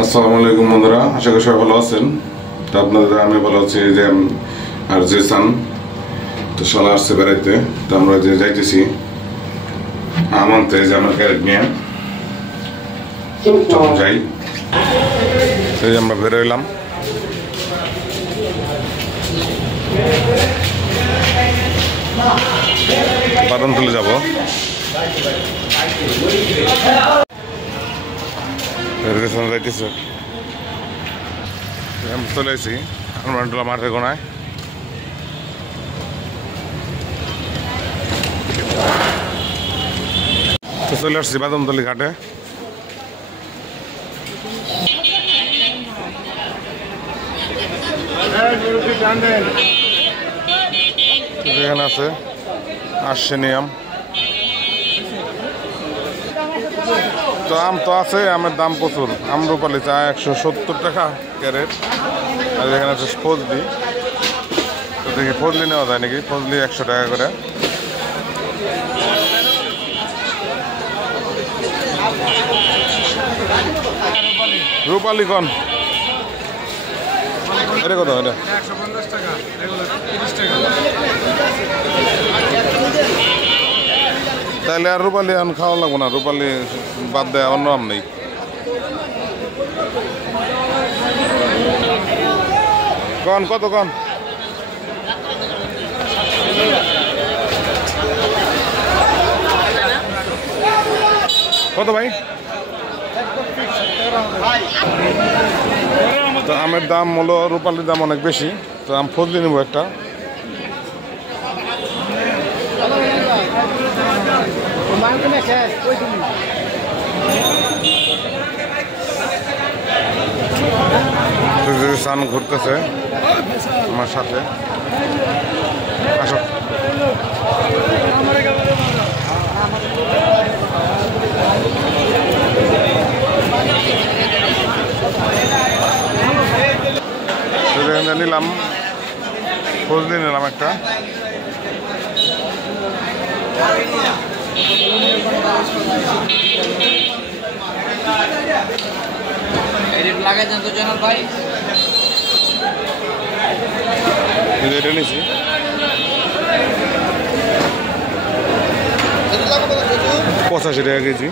আসসালামু আলাইকুম বন্ধুরা, আশা করি সবাই ভালো আছেন। তো আপনাদের আমি ভালো আছি। যে আর জেসান তো শালা আসছে বেড়াইতে, তো আমরা যে যাইতেছি আমন্তে যে আমার ক্যারেট নিয়ে যাই, সেই আমরা বেরোইলাম। বাদন তুলে যাবো, যাইতেছে। চলে আসি হনুমানটোলা মাঠের কোনায়। তো চলে আসছি বাদমতলি ঘাটে। এখানে আছে আর্সেনিয়াম। তো আম তো আছে, আমের দাম প্রচুর। আমরুপালি চা 170 টাকা ক্যারেট। আর এখানে আছে ফজলি। তো দেখি ফজলি নেওয়া যায় নাকি। ফজলি 100 টাকা করে। রূপালি কন এটা কত? এটা 150 টাকা, 30 টাকা। তাহলে আর রূপালি আন খাওয়া লাগবো না। রূপালি বাদ দেয়, অন্য আম নেই। কন কত? কন কত ভাই? তো আমের দাম হলো, রূপালির দাম অনেক বেশি। তো আম ফজলি নেবো একটা। সান ঘুরতেছে আমার সাথে। আসো। নিলাম ফজলি, নিলাম একটা। এটা নিছি 85 টাকা কেজি।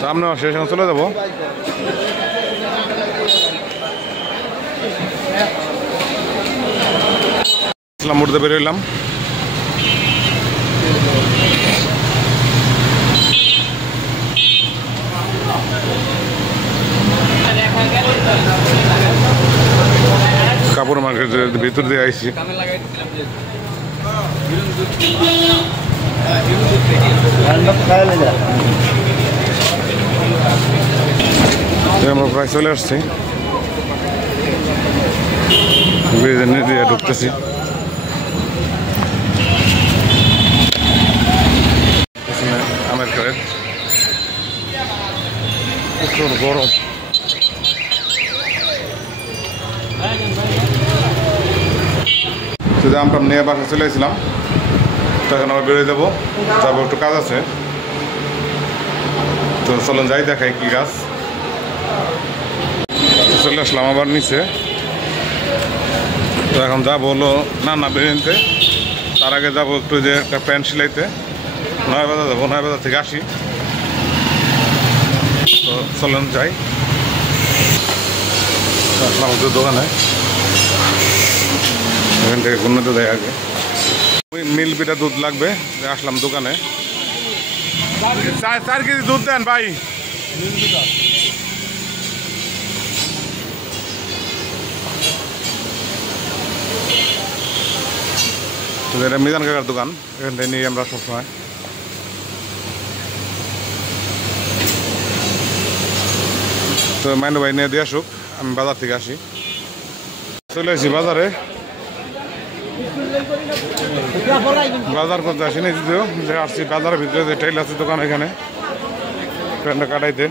সামনে শেষ চলে যাবো। ইসলামপুরতে বেরোলাম। কাপড় মার্কেটের ভিতর দিয়ে আইছি। আমরা প্রায় চলে আসছি, ঢুকতেছি। আমের ক্যারেট, প্রচুর গরম। শুধু আমরা নিয়ে বাসা চলে এসেছিলাম। তো এখন আমরা বেরোয় যাবো, একটু কাজ আছে। তো চলুন যাই, দেখাই কি গাছ। চলে আসলাম আবার নিচে। তো এখন যাবো হলো না বেরিয়ে। তার আগে যাবো একটু যে একটা প্যান্ট সিলাইতে। 9 বাজার যাবো, 9 বাজার থেকে আসি। তো চলুন যাই। আসলাম ওদের দোকানে, এখান থেকে ঘুরতে দেয় আগে। ওই মিল পিঠা দুধ লাগবে। আসলাম দোকানে। 4 কেজি দুধ দেন ভাই। তো এটা মিজান কাকার দোকান, এখান থেকে নিয়ে আমরা সবসময়। তো মাইনু ভাই নিয়ে দিয়ে আসুক, আমি বাজার থেকে আসি। চলে আসি বাজারে। বাজার করতে আসিনি যদিও, যে আসছি বাজারের ভিতরে যে টাইল আছে দোকান, এখানে প্যান্টটা কাটাইতে।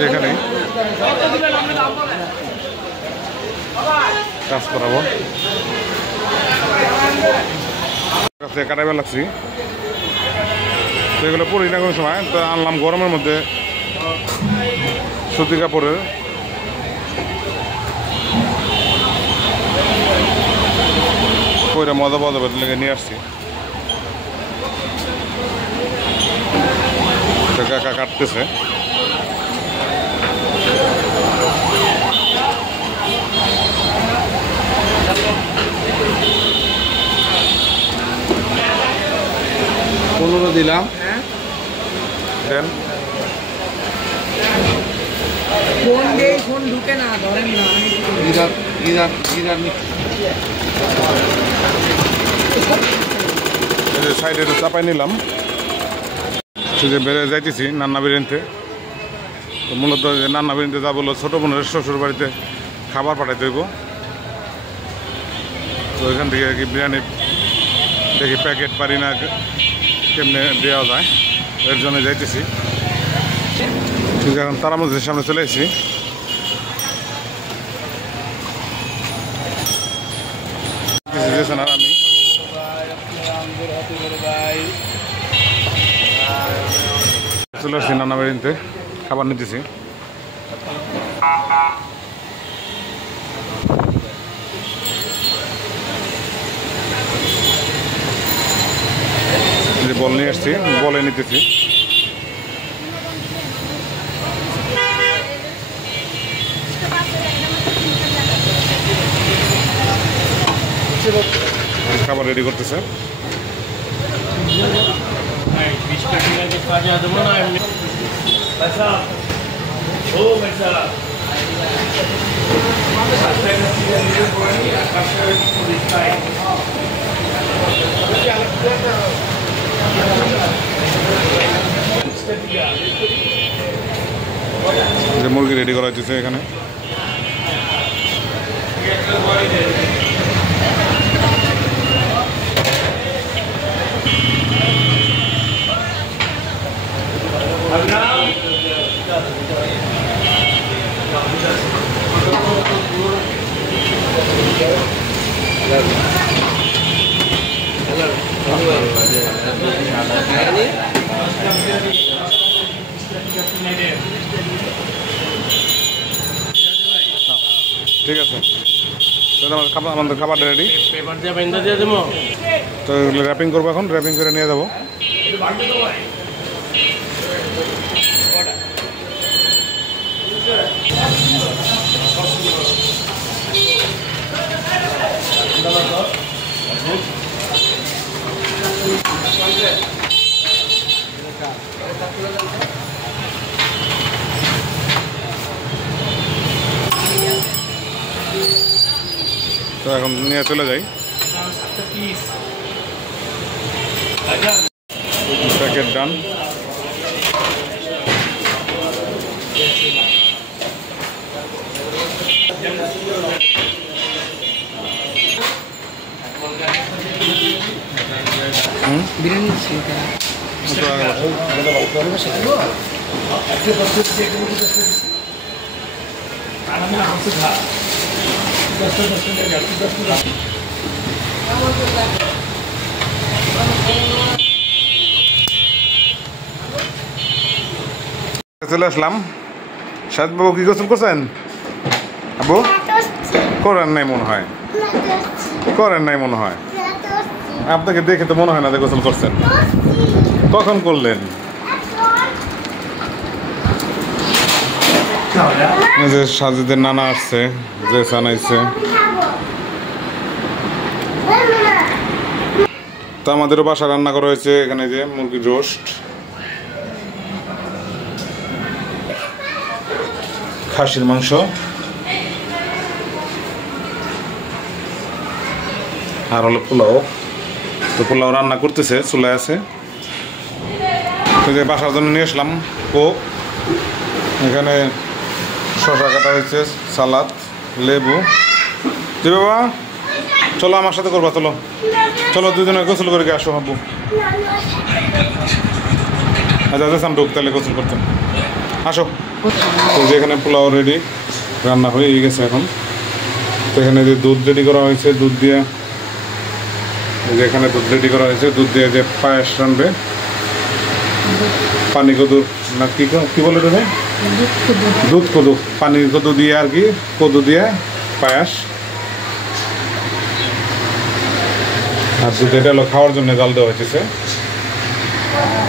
যেখানে কাজ করাবো। কাছে কাটাইবার লাগছি, তো এগুলো পরি না কোনো সময়, তো আনলাম গরমের মধ্যে সুতি কাপড়ের। পরে মজা পাওয়া যাবে লেগে নিয়ে আসছি। কাকা কাটতেছে। পনেরো দিলাম। দেন ফোন দেই, ফোন ঢুকে না, ধরেন না। সাইডে চাপাই নিলাম, সে যে বেড়ে যাইতেছি নান্না বিরিয়ানিতে। তো মূলত নান্না বিরিয়ানিতে যা বললো ছোটো বোনের শ্বশুর বাড়িতে খাবার পাঠাইতে হইব। তো এখান থেকে কি বিরিয়ানি দেখি প্যাকেট পারি না কেমনে দেওয়া যায়, এর জন্য যাইতেছি। ঠিক এখন তারা মধ্যে সামনে চলে এসেছি। আর আমি চলে আসছি নানা বাড়িতে, খাবার নিতেছি। যে বল নিয়ে আসছি, বলে নিতেছি। খাবার রেডি করতেছে। যে মুরগি রেডি করা হচ্ছে এখানে। ঠিক আছে, আমাদের খাবারটা রেডি। তো র্যাপিং করবো, এখন র্যাপিং করে নিয়ে যাবো। তো এখন নিয়ে চলে যাই। প্যাকেট ডান। বিরিয়ানি চলে আসলাম। সাদ বাবু কি গোসল করছেন? আবু করেন নাই মনে হয়, করেন নাই মনে হয়। আপনাকে দেখে তো মনে হয় না যে গোসল করছেন। কখন করলেন? যে সাজিদের নানা আসছে, যে সানাইছে। তো আমাদেরও বাসা রান্না করা হয়েছে। এখানে যে মুরগির রোস্ট, খাসির মাংস, আর হলো পোলাও। তো পোলাও রান্না করতেছে, চুলায় আছে। তো যে বাসার জন্য নিয়ে আসলাম কোক। এখানে শসা কাটা হয়েছে, সালাদ, লেবু। জি বাবা, চলো আমার সাথে করবা, চলো চলো, দুজনে গোসল করে আসো। হাবু আচ্ছা আচ্ছা, ঢুক তাহলে গোসল করতে আসো। তো যেখানে পোলাও রেডি, রান্না হয়ে গেছে এখন। তো এখানে যে দুধ রেডি করা হয়েছে, দুধ দিয়ে এখানে দুধ রেডি করা হয়েছে, দুধ দিয়ে যে পায়েস রানবে, পানি কদু না কি বলে তুমি, দুধ কদু, পানি কদু দিয়ে আর কি, কদু দিয়ে পায়াস। আর দুধ এটা হলো খাওয়ার জন্য জাল দেওয়া হয়েছে।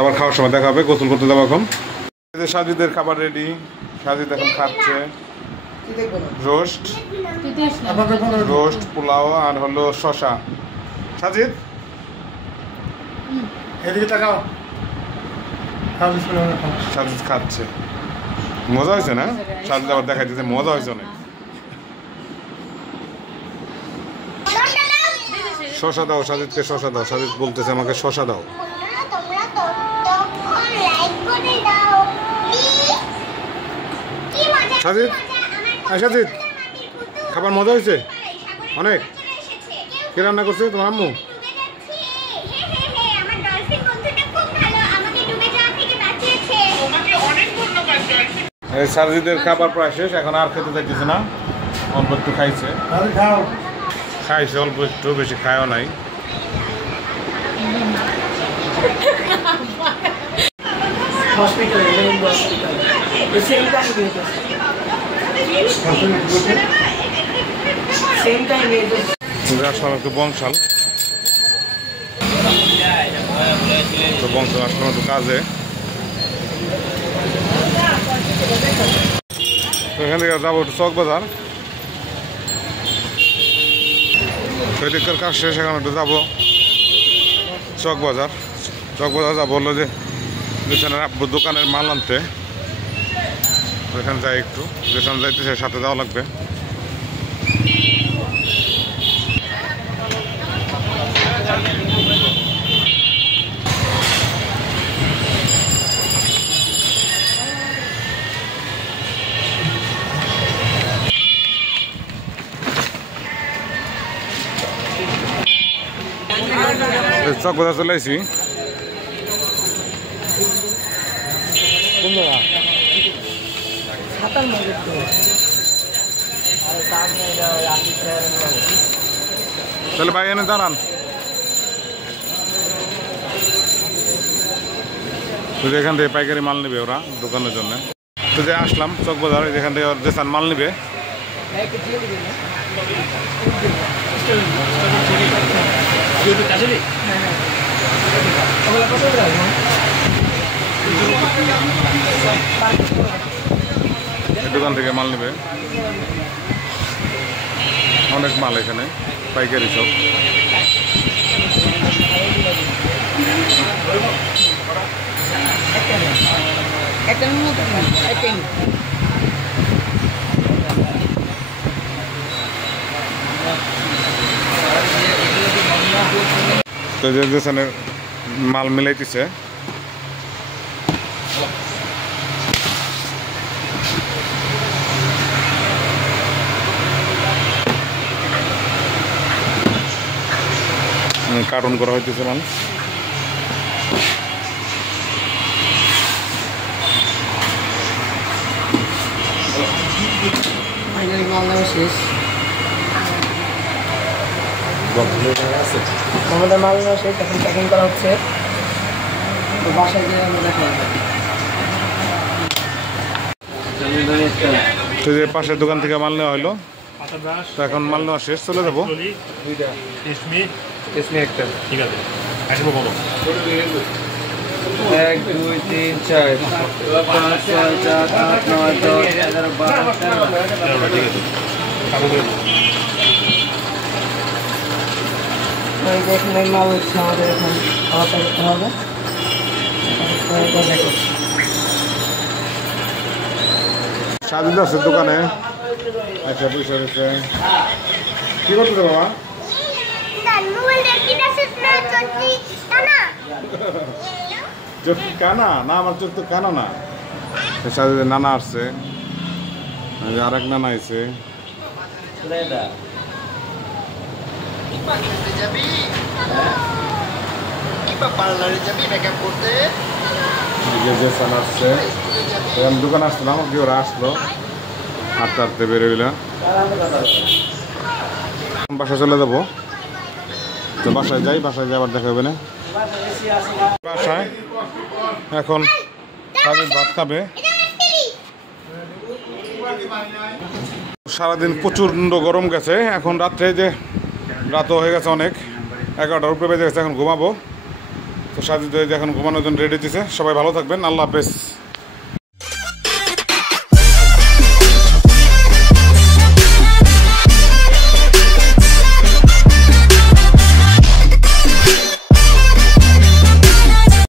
আবার খাওয়ার সময় দেখা হবে, গোসল করতে যাবো এখন। সাজিদের খাবার রেডি, সাজিদ এখন খাচ্ছে রোস্ট, পোলাও আর হলো শশা। সাজিদ এদিকে তাকাও। সাজিদ খাচ্ছে, মজা হয়েছে না? সাজিদ আবার দেখাই দিতে মজা হয়েছে অনেক। শশা দাও সাজিদকে, শশা দাও। সাজিদ বলতেছে আমাকে শশা দাও। সাজিদ, সাজিদ খাবার মজা হয়েছে অনেক। কে রান্না করছে? তোমার আম্মু? এই সাজিদের খাবার প্রায় শেষ, এখন আর খেতে চাইতেছে না, অল্প একটু খাইছে। খাইছে অল্প একটু, বেশি খায়ও নাই। আসলাম একটু বংশাল, তো বংশাল আসলাম একটু কাজে। এখান থেকে যাবো একটু চক বাজার, এদিককার কাজ শেষ, এখন একটু যাবো চক বাজার। চক বাজার যাবো বললো যে যেখানে আব্বু দোকানের মাল আনতে, ওইখানে যাই একটু, যেখানে যাইতেছে সাথে যাওয়া লাগবে। চক বাজার চলে আসি। তাহলে ভাই এনে দাঁড়ান, এখান থেকে পাইকারি মাল নেবে ওরা দোকানের জন্য। তো যে আসলাম চক বাজার, যেখান থেকে ওর যেসান মাল নেবে। দোকান থেকে মাল নেবে, অনেক মাল এখানে পাইকারি সব। তো যেখানে মাল মিলাইতেছে, কার্টন করা হইতেছে মাল। শেষ আমাদের মাল নেওয়া শেষ, এখন প্যাকিং করা হচ্ছে। তো বাসায় গিয়ে আমরা দেখা হবে। তো যে পাশের দোকান থেকে মাল নেওয়া হলো, তো এখন মাল নেওয়া শেষ, চলে যাবো। ঠিক আছে, আসবো কত? 1 2 3 4 5 6 7 8 9 10 11 12 13 ঠিক আছে, কাবু করে এখানে মাল হচ্ছে আমাদের, এখন খাওয়াটা করতে হবে। সাজিদ আছে দোকানে, আচ্ছা পয়সা রয়েছে। কি করতেছে বাবা? চোখ কানা না, আমার চোখ তো কানা না। সাজিদের নানা আসছে, আরেক নানা আইছে। আসছে দোকান আসছিলাম, কি ওরা আসলো হাঁটতে হাঁটতে বেরোইলাম। বাসায় চলে যাবো, তো বাসায় যাই, বাসায় যাই আবার দেখা হবে না। বাসায় এখন সাবির ভাত খাবে। সারাদিন প্রচণ্ড গরম গেছে, এখন রাত্রে যে রাতও হয়ে গেছে অনেক, 11টার উপরে বেজে গেছে, এখন ঘুমাবো। তো সাজিদ এখন ঘুমানোর জন্য রেডি দিতেছে। সবাই ভালো থাকবেন, আল্লাহ হাফেজ।